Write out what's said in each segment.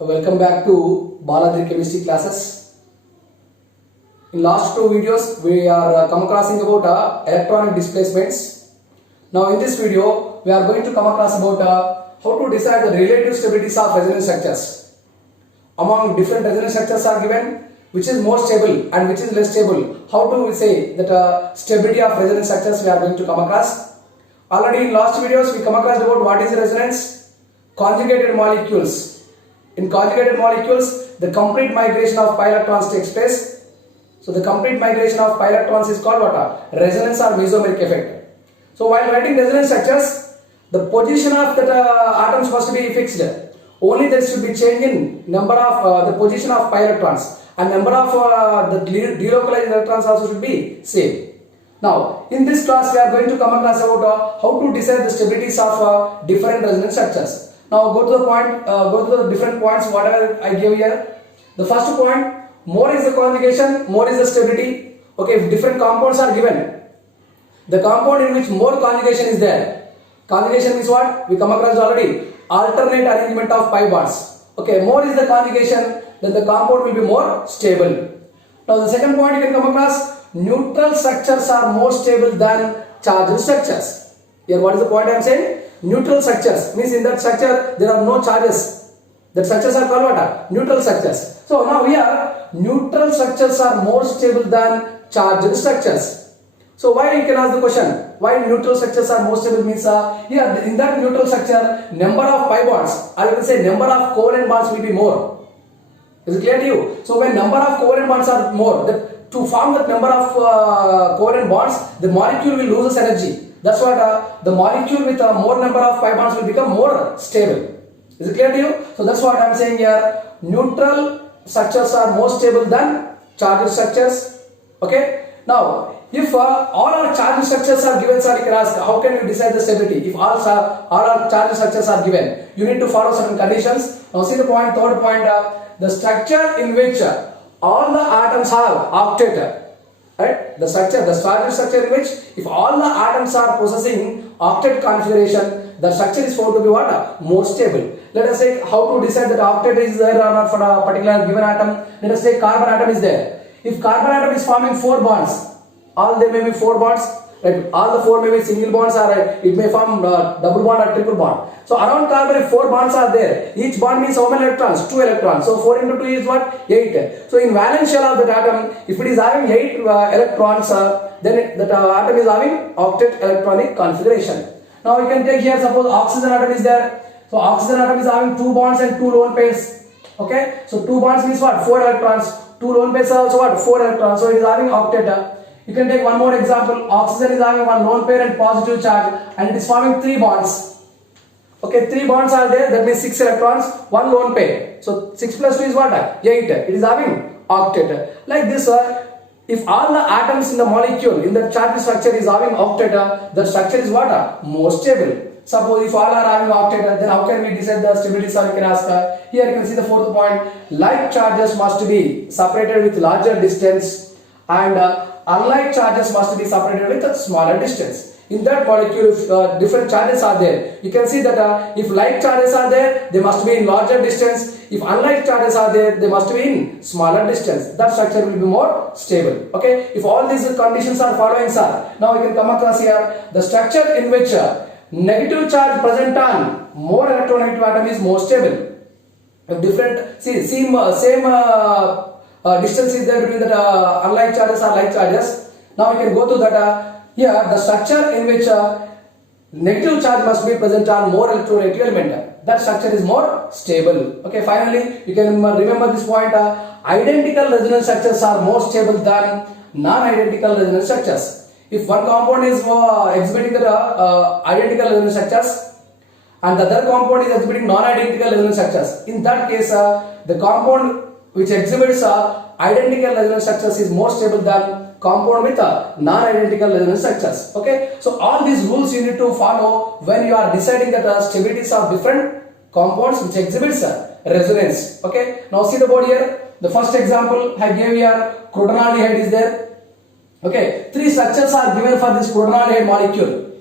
Welcome back to Balaji chemistry classes. In last two videos we are come across about electronic displacements. Now in this video we are going to come across about how to decide the relative stabilities of resonance structures. Among different resonance structures are given which is more stable and which is less stable. How do we say that stability of resonance structures we are going to come across. Already in last videos we come across about what is resonance, conjugated molecules. In conjugated molecules, the complete migration of pi electrons takes place. So the complete migration of pi electrons is called what? Resonance or mesomeric effect. So while writing resonance structures, the position of the atoms must be fixed. Only there should be change in number of the position of pi electrons, and number of the delocalized electrons also should be same. Now in this class we are going to come across about how to decide the stabilities of different resonance structures. Now go to the point, go to the different points whatever I gave here. The first point, more is the conjugation, more is the stability. Okay, if different compounds are given, the compound in which more conjugation is there. Conjugation means what? We come across already. Alternate arrangement of pi bonds. Okay, more is the conjugation, then the compound will be more stable. Now the second point you can come across, neutral structures are more stable than charged structures. Here what is the point I am saying? Neutral structures means in that structure there are no charges. That structures are called what? Neutral structures. So now here neutral structures are more stable than charged structures. So why you can ask the question, why neutral structures are more stable means here in that neutral structure number of pi bonds, or you can say number of covalent bonds will be more. Is it clear to you? So when number of covalent bonds are more, that to form that number of covalent bonds, the molecule will lose its energy. That's what the molecule with a more number of pi bonds will become more stable. Is it clear to you? So that's what I am saying here. Neutral structures are more stable than charged structures. Okay. Now, if all our charged structures are given, sir, you can ask, how can you decide the stability? If all our charged structures are given, you need to follow certain conditions. Now, see the point, third point, the structure in which all the atoms have octet. Right? The charged structure in which if all the atoms are possessing octet configuration, the structure is found to be what? More stable. Let us take how to decide that octet is there or not for a particular given atom. Let us take carbon atom is there. If carbon atom is forming 4 bonds, all there may be 4 bonds, right? All the 4 may be single bonds, or it may form double bond or triple bond. So around carbon if 4 bonds are there, each bond means how many electrons? 2 electrons. So 4 into 2 is what? 8. So in valence shell of that atom, if it is having 8 electrons, then that atom is having octet electronic configuration. Now you can take here, suppose oxygen atom is there. So oxygen atom is having 2 bonds and 2 lone pairs. Okay, so 2 bonds means what? 4 electrons. 2 lone pairs are also what? 4 electrons. So it is having octet. You can take one more example. Oxygen is having 1 lone pair and positive charge, and it is forming 3 bonds. Okay, 3 bonds are there, that means 6 electrons, 1 lone pair. So 6 plus 2 is what? 8. It is having octet. Like this, if all the atoms in the molecule in the charged structure is having octet, the structure is what? More stable. Suppose if all are having octet, then how can we decide the stability? So you can ask, here you can see the fourth point, like charges must be separated with larger distance, and unlike charges must be separated with a smaller distance. In that molecule, if different charges are there, you can see that if like charges are there, they must be in larger distance. If unlike charges are there, they must be in smaller distance. That structure will be more stable. Okay. If all these conditions are following, sir, now we can come across here the structure in which negative charge present on more electronegative atom is more stable. If different, see, same distance is there between the unlike charges or like charges. Now we can go to that. Here, the structure in which negative charge must be present on more electronegative element. That structure is more stable. Okay, finally, you can remember this point. Identical resonance structures are more stable than non-identical resonance structures. If one compound is exhibiting the identical resonance structures, and the other compound is exhibiting non-identical resonance structures, in that case, the compound which exhibits identical resonance structures is more stable than compound with non-identical resonance structures. Okay, so all these rules you need to follow when you are deciding that stabilities of different compounds which exhibits resonance. Okay, now see the board here. The first example I gave here, crotonaldehyde is there. Okay, 3 structures are given for this crotonaldehyde molecule.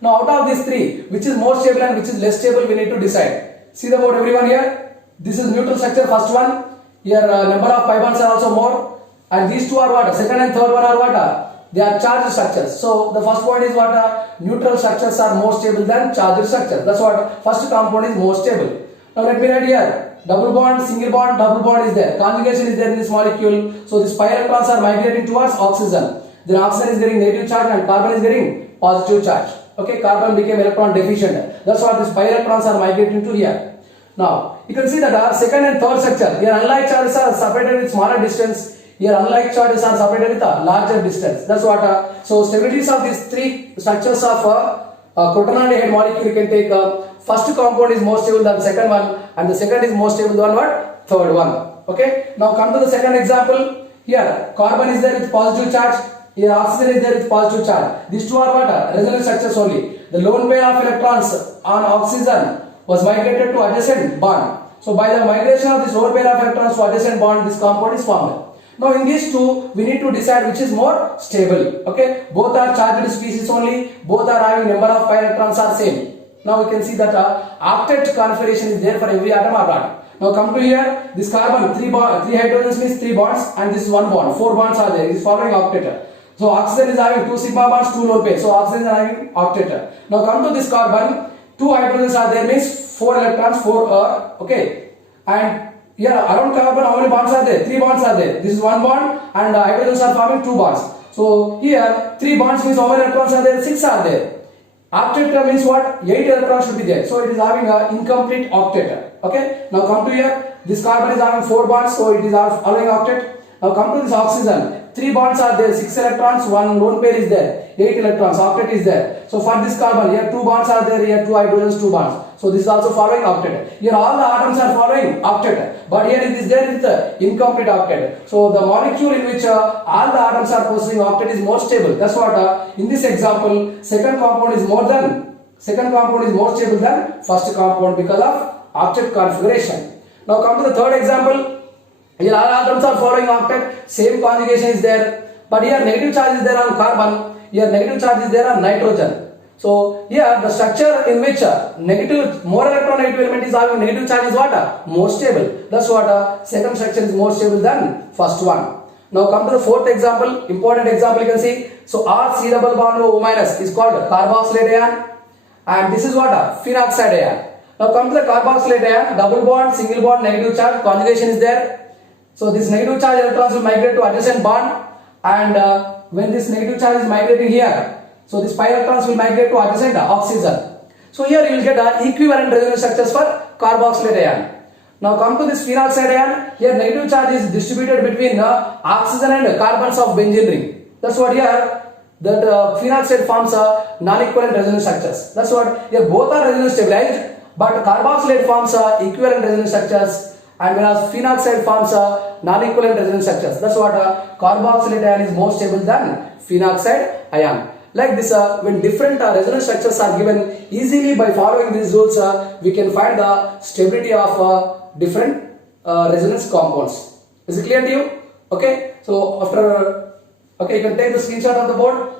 Now out of these 3, which is more stable and which is less stable, we need to decide. See the board everyone here. This is neutral structure, first one. Here number of pi bonds are also more, and these two are what? Second and third one are what? They are charged structures. So the first point is what? Neutral structures are more stable than charged structures. That's what first compound is more stable. Now let me write here. Double bond, single bond, double bond is there. Conjugation is there in this molecule. So these pi electrons are migrating towards oxygen. Then oxygen is getting negative charge and carbon is getting positive charge. Okay, carbon became electron deficient. That's what these pi electrons are migrating to here. Now you can see that our second and third structure here, unlike charges are separated with smaller distance. Here unlike charges are separated with a larger distance. That's what. So stabilities of these three structures of quaternaldehyde molecule you can take. First compound is more stable than the second one, and the second is more stable than what? Third one. Okay. Now come to the second example. Here carbon is there with positive charge. Here oxygen is there with positive charge. These two are what? Resonance structures only. The lone pair of electrons on oxygen was migrated to adjacent bond. So by the migration of this lone pair of electrons to adjacent bond, this compound is formed. Now in these two, we need to decide which is more stable. Okay, both are charged species only. Both are having number of pi electrons are same. Now we can see that octet configuration is there for every atom or not. Now come to here. This carbon, three hydrogens means 3 bonds, and this is 1 bond. 4 bonds are there. It is following octet. So oxygen is having 2 sigma bonds, 2 lone pairs. So oxygen is having octet. Now come to this carbon. 2 hydrogens are there means 4 electrons, 4 okay, and here around carbon how many bonds are there? 3 bonds are there. This is 1 bond, and hydrogens are forming 2 bonds. So here 3 bonds means how many electrons are there? 6 are there. Octet means what? 8 electrons should be there. So it is having an incomplete octet. Okay. Now come to here. This carbon is having 4 bonds, so it is following octet. Now come to this oxygen. 3 bonds are there, 6 electrons, 1 lone pair is there, 8 electrons, octet is there. So for this carbon, here 2 bonds are there, here 2 hydrogens, 2 bonds. So this is also following octet. Here all the atoms are following octet, but here it is there with the incomplete octet. So the molecule in which all the atoms are possessing octet is more stable. That's what in this example, second compound is more stable than first compound because of octet configuration. Now come to the third example. Here all atoms are following octet, same conjugation is there, but here negative charge is there on carbon, here negative charge is there on nitrogen. So here the structure in which more electronegative element is having negative charge is what? More stable. That's what second structure is more stable than first one. Now come to the fourth example, important example you can see. So RC double bond O minus is called carboxylate ion, and this is what? Phenoxide ion. Now come to the carboxylate ion, double bond, single bond, negative charge, conjugation is there. So this negative charge electrons will migrate to adjacent bond, and when this negative charge is migrating here, so this pi electrons will migrate to adjacent oxygen. So here you will get equivalent resonance structures for carboxylate ion. Now come to this phenoxide ion. Here negative charge is distributed between oxygen and carbons of benzene ring. That's what here that phenoxide forms non-equivalent resonance structures. That's what here both are resonance stabilized, but carboxylate forms equivalent resonance structures, and whereas phenoxide forms non-equivalent resonance structures. That's what carboxylate ion is more stable than phenoxide ion. Like this, when different resonance structures are given, easily by following these rules, we can find the stability of different resonance compounds. Is it clear to you? Okay. So after, okay, you can take the screenshot of the board.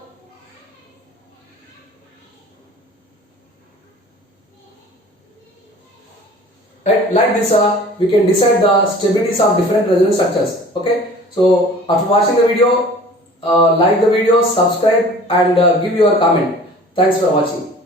Right, like this, we can decide the stabilities of different resonance structures. Okay, so after watching the video, like the video, subscribe, and give your comment. Thanks for watching.